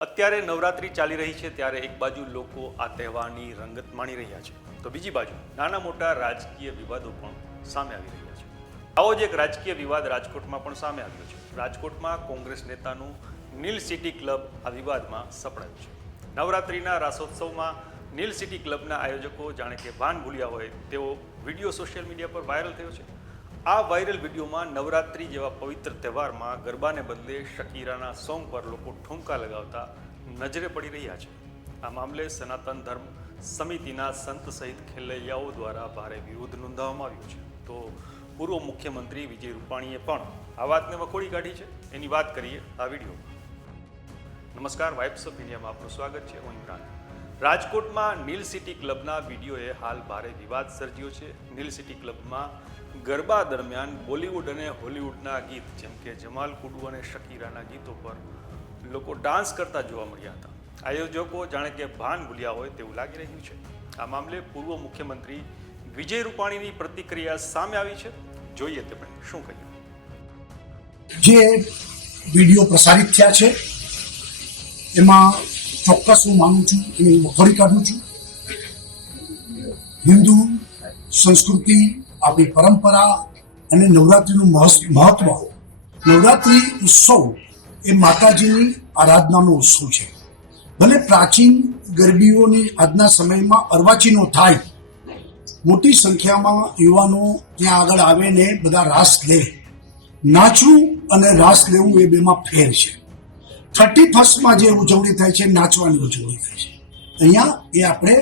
અત્યારે નવરાત્રી ચાલી રહી છે ત્યારે એક બાજુ લોકો આ તહેવારની રંગત માણી રહ્યા છે. તો બીજી બાજુ નાના મોટા રાજકીય વિવાદો પણ સામે આવી રહ્યા છે. આવો જ એક રાજકીય વિવાદ રાજકોટમાં પણ સામે આવ્યો છે. રાજકોટમાં કોંગ્રેસ નેતાનું નીલ સિટી ક્લબ આ વિવાદમાં સપડાયું છે. નવરાત્રિના રાસોત્સવમાં નીલ સિટી ક્લબના આયોજકો જાણે કે ભાન ભૂલ્યા હોય તેવો વીડિયો સોશિયલ મીડિયા પર વાયરલ થયો છે. આ વાયરલ વિડીયોમાં નવરાત્રિ જેવા પવિત્ર તહેવારમાં ગરબાને બદલે શકીરાના સોંગ પર લોકો ઠુમકા લગાવતા નજરે પડી રહ્યા છે. આ મામલે સનાતન ધર્મ સમિતિના સંત સહિત ખેલૈયાઓ દ્વારા ભારે વિરોધ નોંધાવવામાં આવ્યો છે. તો પૂર્વ મુખ્યમંત્રી વિજય રૂપાણીએ પણ આ વાતને વખોડી કાઢી છે. એની વાત કરીએ આ વિડીયોમાં. નમસ્કાર, વાઇબ્સ ઓફ ઇન્ડિયામાં આપનું સ્વાગત છે. હું ઇમરાન. રાજકોટમાં નીલ સિટી ક્લબના વિડીયોએ હાલ ભારે વિવાદ સર્જ્યો છે. નીલ સિટી ક્લબમાં ગરબા દરમિયાન બોલિવૂડ અને હોલિવૂડના ગીત, જેમ કે જમાલ કુડુ અને શકીરાના ગીતો પર લોકો ડાન્સ કરતા જોવા મળ્યા હતા. આયોજકો જાણે કે ભાન ભૂલ્યા હોય તેવું લાગી રહ્યું છે. આ મામલે પૂર્વ મુખ્યમંત્રી વિજય રૂપાણીની પ્રતિક્રિયા સામે આવી છે. જોઈએ તેમણે શું કહ્યું જે વીડિયો પ્રસારિત થયા છે, એમાં ચોક્કસ હું માનું છું અને વખોડી કાઢું છું. હિન્દુ, સંસ્કૃતિ, આપણી પરંપરા અને નવરાત્રિનું મહત્વ. નવરાત્રિ ઉત્સવ એ માતાજીની આરાધનાનો ઉત્સવ છે. ભલે પ્રાચીન ગરબીઓની આજના સમયમાં અર્વાચીનો થાય, મોટી સંખ્યામાં યુવાનો ત્યાં આગળ આવે ને બધા રાસ લે. નાચવું અને રાસ લેવું એ બેમાં ફેર છે. થર્ટી ફર્સ્ટમાં જે ઉજવણી થાય છે, નાચવાની ઉજવણી થાય છે. અહીંયા એ આપણે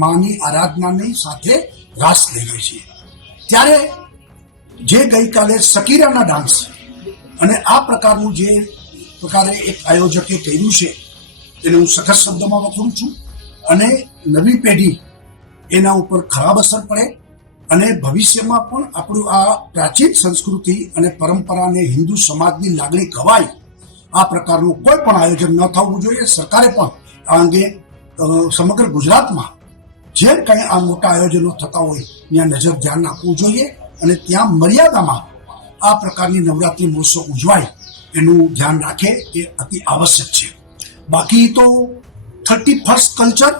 માની આરાધનાની સાથે રાસ લઈએ છીએ. ત્યારે જે ગઈકાલે સકીરાના ડાન્સ અને આ પ્રકારનું જે પ્રકારે એક આયોજકે કર્યું છે એને હું સખત શબ્દમાં વખરું છું અને નવી પેઢી એના ઉપર ખરાબ અસર પડે અને ભવિષ્યમાં પણ આપણું આ પ્રાચીન સંસ્કૃતિ અને પરંપરાને હિન્દુ સમાજની લાગણી ગવાય આ પ્રકારનું કોઈ પણ આયોજન ન થવું જોઈએ. સરકારે પણ આ અંગે સમગ્ર ગુજરાતમાં જે કંઈ આ મોટા આયોજનો થતા હોય, ત્યાં નજર ધ્યાન રાખવું જોઈએ અને ત્યાં મર્યાદામાં આ પ્રકારની નવરાત્રિ મહોત્સવ ઉજવાય એનું ધ્યાન રાખે એ અતિ આવશ્યક છે. બાકી તો થર્ટી ફર્સ્ટ કલ્ચર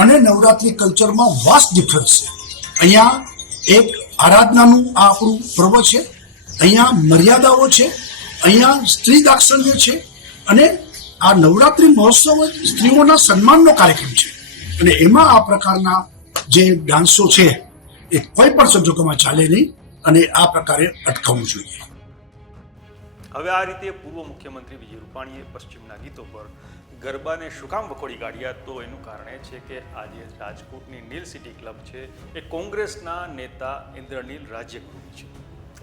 અને નવરાત્રિ કલ્ચરમાં વાસ્ટ ડિફરન્સ છે. અહીંયા એક આરાધનાનું આ આપણું પર્વ છે. અહીંયા મર્યાદાઓ છે. અહીંયા સ્ત્રી દાક્ષણ્ય છે અને આ નવરાત્રિ મહોત્સવ સ્ત્રીઓના સન્માનનો કાર્યક્રમ છે. અને એમાં આ પ્રકારના જે ડાન્સો છે, એ કોઈ પણ સંજોગોમાં ચાલે નહીં અને આ પ્રકારે અટકાવવું જોઈએ. હવે આ રીતે પૂર્વ મુખ્યમંત્રી વિજય રૂપાણીએ પશ્ચિમના ગીતો પર ગરબાને શું કામ વખોડી કાઢ્યા તો એનું કારણ એ છે કે આજે રાજકોટની નીલ સિટી ક્લબ છે, એ કોંગ્રેસના નેતા ઇન્દ્રનીલ રાજ્યગુરુ છે.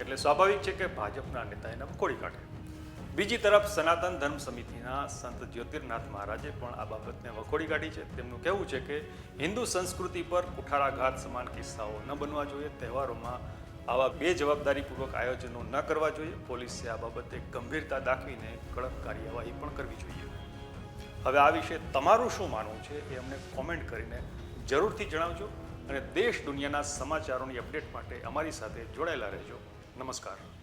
એટલે સ્વાભાવિક છે કે ભાજપના નેતા એને વખોડી કાઢે. બીજી તરફ સનાતન ધર્મ સમિતિના સંત જ્યોતિર્નાથ મહારાજે પણ આ બાબતને વખોડી કાઢી છે. તેમનું કહેવું છે કે હિન્દુ સંસ્કૃતિ પર કુઠાળાઘાત સમાન કિસ્સાઓ ન બનવા જોઈએ, તહેવારોમાં આવા બે જવાબદારીપૂર્વક આયોજનો ન કરવા જોઈએ. પોલીસે આ બાબતે ગંભીરતા દાખવીને કડક કાર્યવાહી પણ કરવી જોઈએ. હવે આ વિશે તમારું શું માનવું છે એ અમને કોમેન્ટ કરીને જરૂરથી જણાવજો અને દેશ દુનિયાના સમાચારોની અપડેટ માટે અમારી સાથે જોડાયેલા રહેજો. નમસ્કાર.